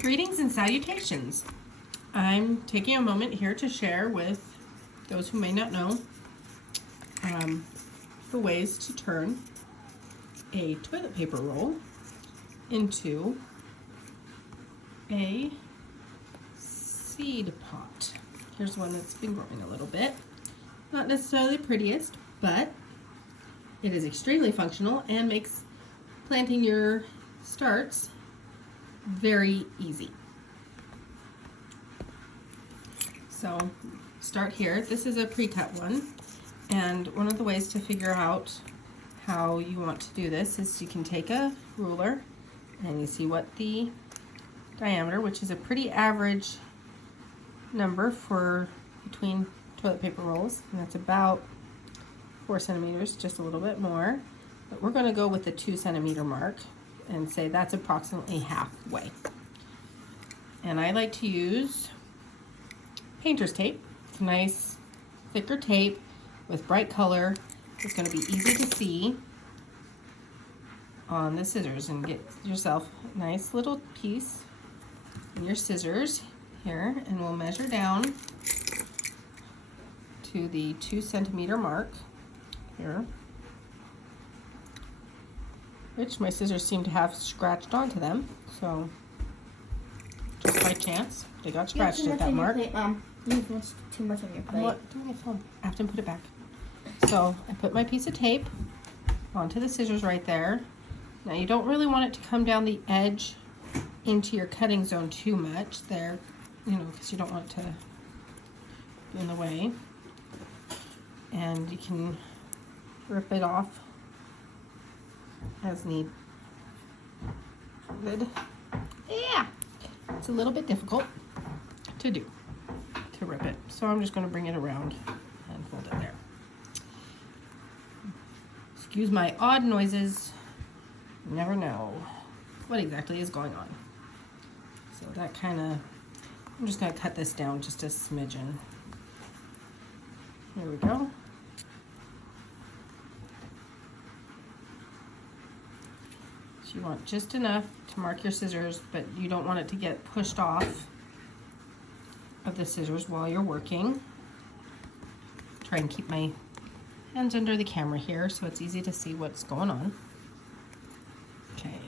Greetings and salutations. I'm taking a moment here to share with those who may not know the ways to turn a toilet paper roll into a seed pot. Here's one that's been growing a little bit. Not necessarily the prettiest, but it is extremely functional and makes planting your starts very easy. So start here. This is a pre-cut one, and one of the ways to figure out how you want to do this is you can take a ruler and you see what the diameter, which is a pretty average number for between toilet paper rolls, and that's about 4 centimeters, just a little bit more, but we're going to go with the 2 centimeter mark and say that's approximately halfway. And I like to use painter's tape. It's nice thicker tape with bright color. It's going to be easy to see on the scissors, and get yourself a nice little piece in your scissors here, and we'll measure down to the 2 centimeter mark here, which my scissors seem to have scratched onto them, so just by chance they got scratched at that mark. You've missed too much on your plate. What? Do my phone. I have to put it back. So I put my piece of tape onto the scissors right there. Now you don't really want it to come down the edge into your cutting zone too much there, because you don't want it to be in the way. And you can rip it off as needed. Yeah, it's a little bit difficult to do, to rip it. So I'm just going to bring it around and hold it there. Excuse my odd noises. You never know what exactly is going on. So that I'm just going to cut this down just a smidgen. Here we go. So you want just enough to mark your scissors, but you don't want it to get pushed off of the scissors while you're working. Try and keep my hands under the camera here so it's easy to see what's going on. Okay,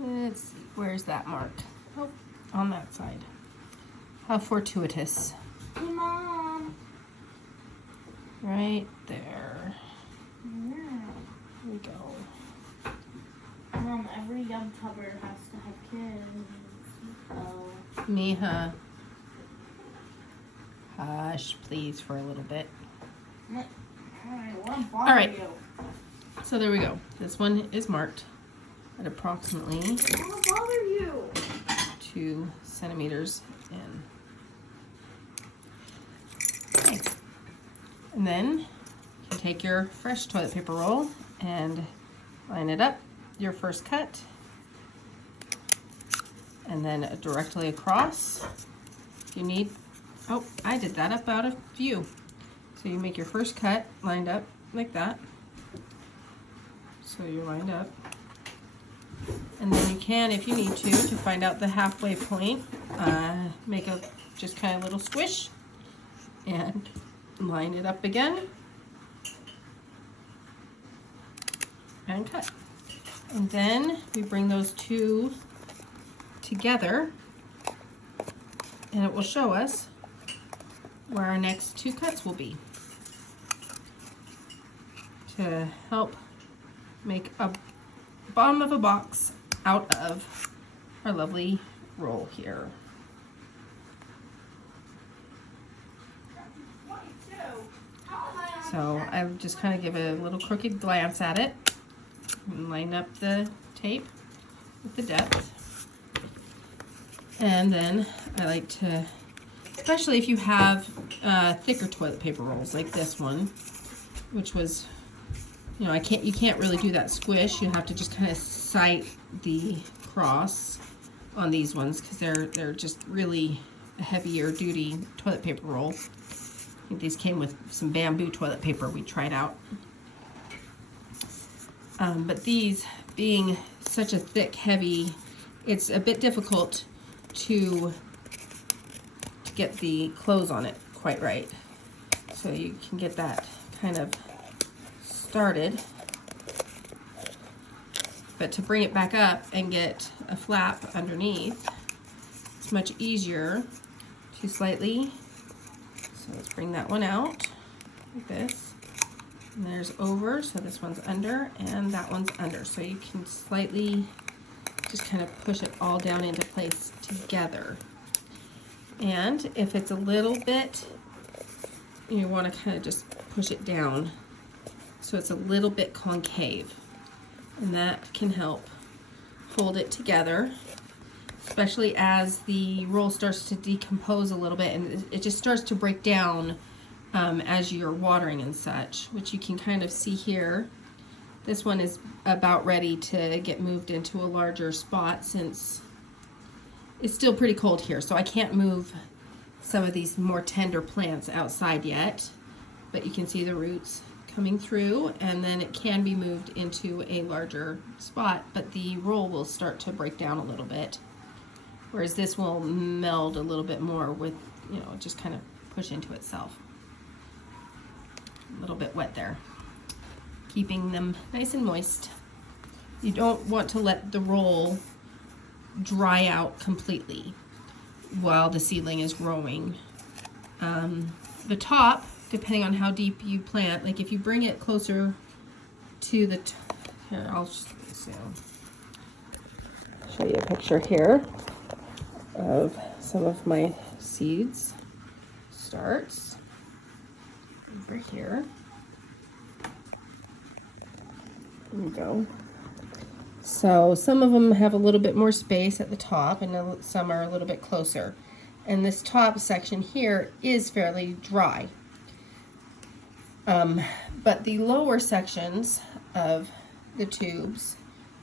let's see, where's that mark? Oh, on that side. How fortuitous. Hey, Mom. Right there. Yeah. Here we go. Mom, every young tubber has to have kids. Oh. Miha. Hush, please, for a little bit. All right. So there we go. This one is marked at approximately 2 centimeters in. Okay. And then you take your fresh toilet paper roll and line it up, your first cut, and then directly across. If you need, oh, I did that up out of view. So you make your first cut lined up like that. So you're lined up. And then you can, if you need to find out the halfway point, make a just kind of little squish and line it up again and cut. And then we bring those two together, and it will show us where our next 2 cuts will be to help make a bottom of a box out of our lovely roll here. So I just kind of give a little crooked glance at it and line up the tape with the depth. And then I like to, especially if you have thicker toilet paper rolls like this one, which was, you can't really do that squish. You have to just kind of sight the cross on these ones because they're just really a heavier duty toilet paper roll. I think these came with some bamboo toilet paper we tried out. But these being such a thick, heavy it's a bit difficult to get the clothes on it quite right. So you can get that kind of started. But to bring it back up and get a flap underneath, it's much easier to slightly, so let's bring that one out like this. And there's over, so this one's under and that one's under. So you can slightly just kind of push it all down into place together. And if it's a little bit, you want to kind of just push it down so it's a little bit concave. And that can help hold it together, especially as the roll starts to decompose a little bit and it just starts to break down as you're watering and such, which you can kind of see here. This one is about ready to get moved into a larger spot since it's still pretty cold here, so I can't move some of these more tender plants outside yet, but you can see the roots coming through, and then it can be moved into a larger spot, but the roll will start to break down a little bit, whereas this will meld a little bit more with, you know, just kind of push into itself. A little bit wet there, keeping them nice and moist. You don't want to let the roll dry out completely while the seedling is growing. The top, depending on how deep you plant, like if you bring it closer to the, here, I'll just show you a picture here of some of my seeds. Starts over here. There we go. So some of them have a little bit more space at the top and some are a little bit closer. And this top section here is fairly dry. But the lower sections of the tubes,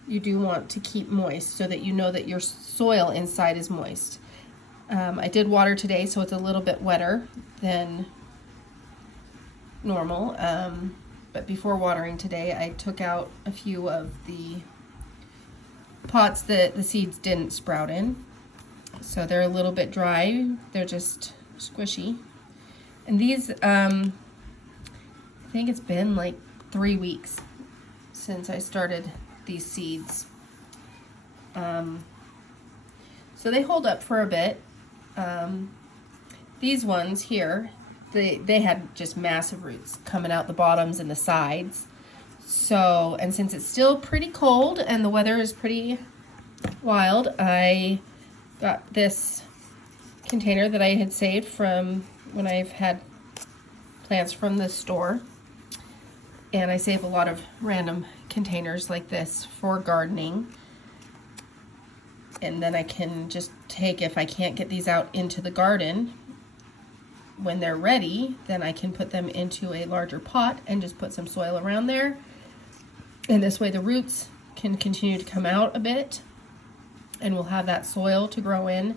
you do want to keep moist so that you know that your soil inside is moist. I did water today, so it's a little bit wetter than normal. But before watering today, I took out a few of the pots that the seeds didn't sprout in. So they're a little bit dry. They're just squishy. And these, I think it's been like 3 weeks since I started these seeds. So they hold up for a bit. These ones here, they had just massive roots coming out the bottoms and the sides. So, and since it's still pretty cold and the weather is pretty wild, I got this container that I had saved from when I've had plants from the store. And I save a lot of random containers like this for gardening. And then I can just take, if I can't get these out into the garden, when they're ready, then I can put them into a larger pot and just put some soil around there. And this way the roots can continue to come out a bit and we'll have that soil to grow in.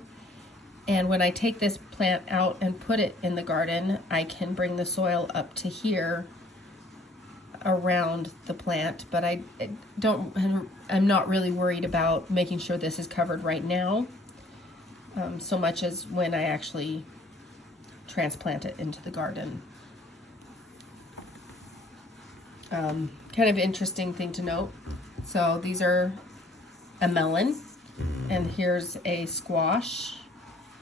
And when I take this plant out and put it in the garden, I can bring the soil up to here around the plant, but I'm not really worried about making sure this is covered right now, so much as when I actually transplant it into the garden. Kind of interesting thing to note. So these are a melon, and here's a squash,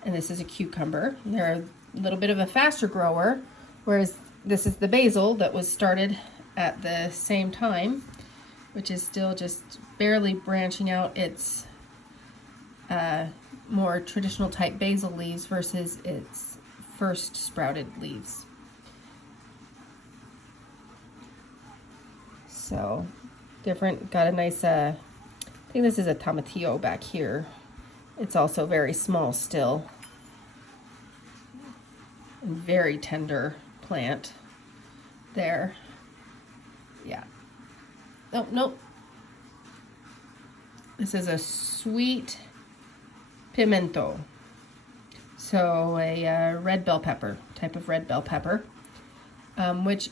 and this is a cucumber. They're a little bit of a faster grower, whereas this is the basil that was started at the same time, which is still just barely branching out its more traditional type basil leaves versus its first sprouted leaves. So different, got a nice, I think this is a tomatillo back here. It's also very small still. And very tender plant there. Yeah. Oh, nope. This is a sweet pimento. So a red bell pepper, type of red bell pepper, which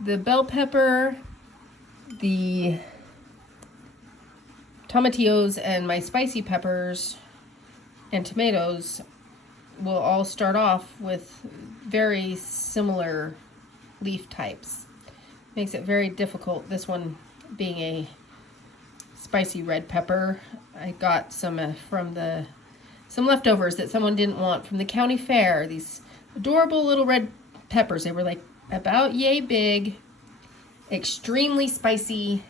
the bell pepper, the tomatillos and my spicy peppers and tomatoes will all start off with very similar leaf types. Makes it very difficult. This one being a spicy red pepper. I got some some leftovers that someone didn't want from the county fair. These adorable little red peppers. They were like about yay big, extremely spicy,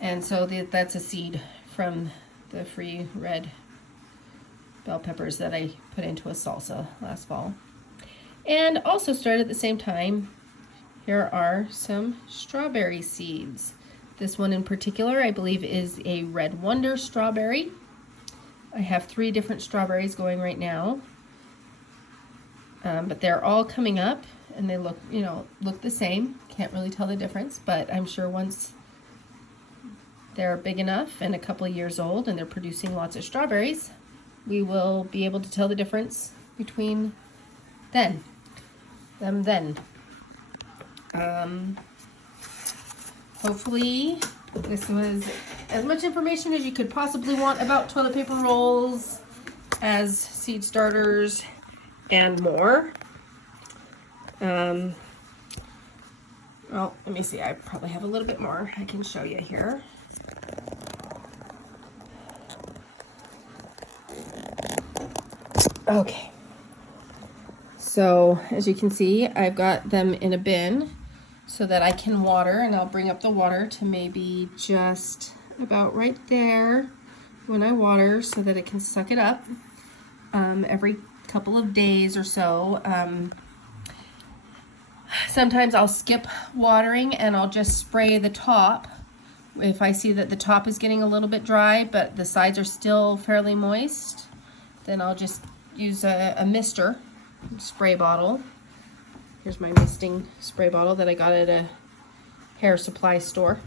and so that's a seed from the free red bell peppers that I put into a salsa last fall. And also started at the same time, here are some strawberry seeds. This one in particular, I believe, is a Red Wonder strawberry. I have 3 different strawberries going right now, but they're all coming up, and they look, look the same. Can't really tell the difference, but I'm sure once they're big enough and a couple of years old and they're producing lots of strawberries, we will be able to tell the difference between them then. Hopefully this was as much information as you could possibly want about toilet paper rolls as seed starters and more. Well, let me see, I probably have a little bit more I can show you here. Okay, so as you can see, I've got them in a bin so that I can water, and I'll bring up the water to maybe just about right there when I water so that it can suck it up every couple of days or so. Sometimes I'll skip watering and I'll just spray the top if I see that the top is getting a little bit dry but the sides are still fairly moist. Then I'll just use a mister spray bottle. Here's my misting spray bottle that I got at a hair supply store.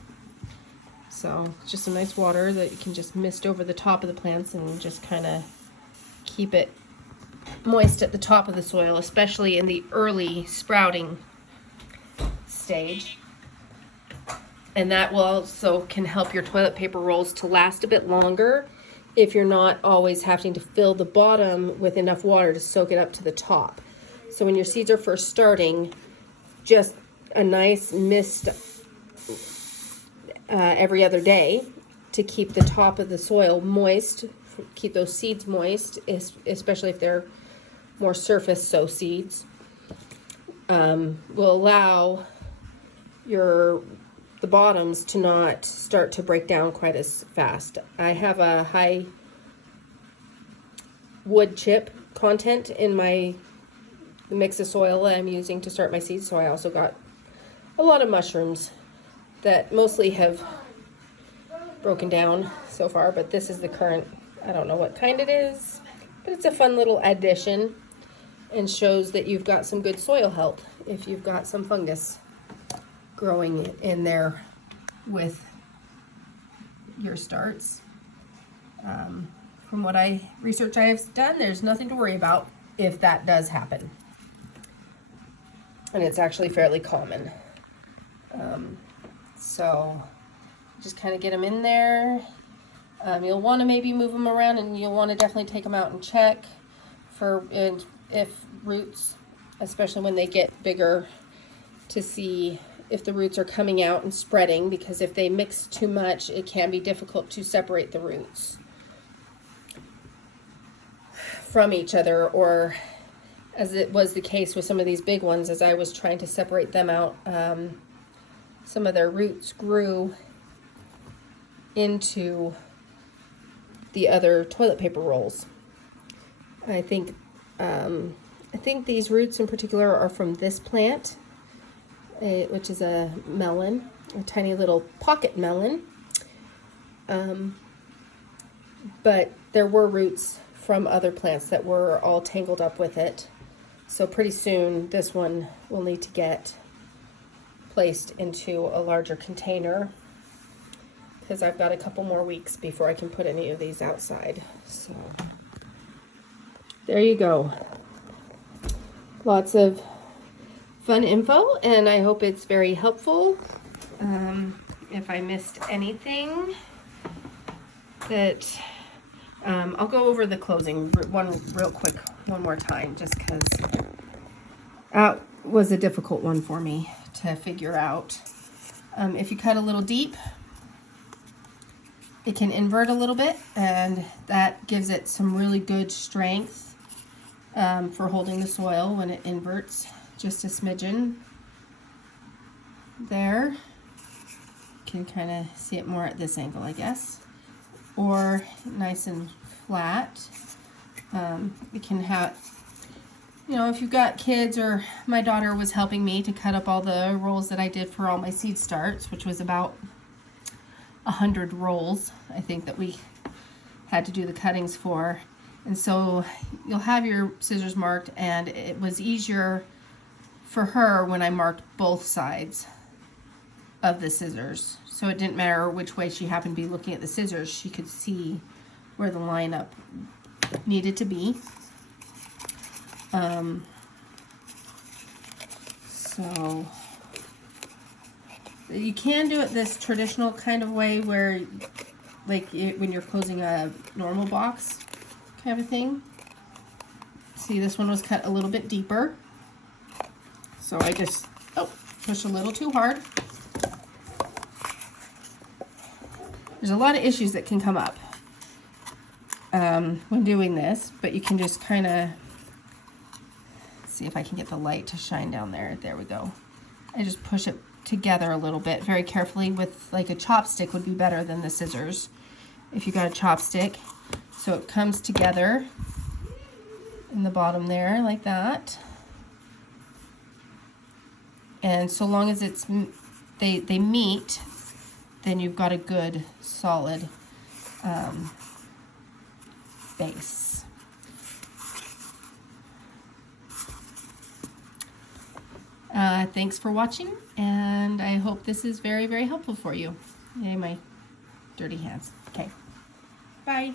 So it's just some nice water that you can just mist over the top of the plants and just kind of keep it moist at the top of the soil, especially in the early sprouting stage. And that will also can help your toilet paper rolls to last a bit longer if you're not always having to fill the bottom with enough water to soak it up to the top. So when your seeds are first starting, just a nice mist every other day to keep the top of the soil moist, keep those seeds moist, especially if they're more surface sow seeds, will allow the bottoms to not start to break down quite as fast. I have a high wood chip content in the mix of soil that I'm using to start my seeds, so I also got a lot of mushrooms that mostly have broken down so far, but this is the current, I don't know what kind it is, but it's a fun little addition and shows that you've got some good soil health if you've got some fungus growing in there with your starts. From what research I have done, there's nothing to worry about if that does happen. And it's actually fairly common. So just kind of get them in there. You'll want to maybe move them around, and you'll want to definitely take them out and check for if roots, especially when they get bigger, to see if the roots are coming out and spreading, because if they mix too much, it can be difficult to separate the roots from each other, or as it was the case with some of these big ones, as I was trying to separate them out, some of their roots grew into the other toilet paper rolls. I think these roots in particular are from this plant, which is a melon, a tiny little pocket melon. But there were roots from other plants that were all tangled up with it. So pretty soon this one will need to get placed into a larger container, because I've got a couple more weeks before I can put any of these outside. So there you go. Lots of fun info, and I hope it's very helpful. If I missed anything, that I'll go over the closing one real quick one more time, just because that was a difficult one for me to figure out. If you cut a little deep, it can invert a little bit, and that gives it some really good strength for holding the soil when it inverts just a smidgen there. You can kind of see it more at this angle, I guess, or nice and flat. It can have, you know, if you've got kids, or my daughter was helping me to cut up all the rolls that I did for all my seed starts, which was about 100 rolls, I think, that we had to do the cuttings for. And so you'll have your scissors marked, and it was easier for her when I marked both sides of the scissors. So it didn't matter which way she happened to be looking at the scissors, she could see where the lineup needed to be. So you can do it this traditional kind of way, where like when you're closing a normal box kind of a thing. See, this one was cut a little bit deeper, so I just pushed a little too hard. There's a lot of issues that can come up when doing this, but you can just kind of see if I can get the light to shine down there. There we go. I just push it together a little bit very carefully. With like a chopstick would be better than the scissors if you got a chopstick. So it comes together in the bottom there like that, and so long as it's they meet, then you've got a good solid base. Thanks for watching, and I hope this is very, very helpful for you. Yay, my dirty hands. Okay, bye.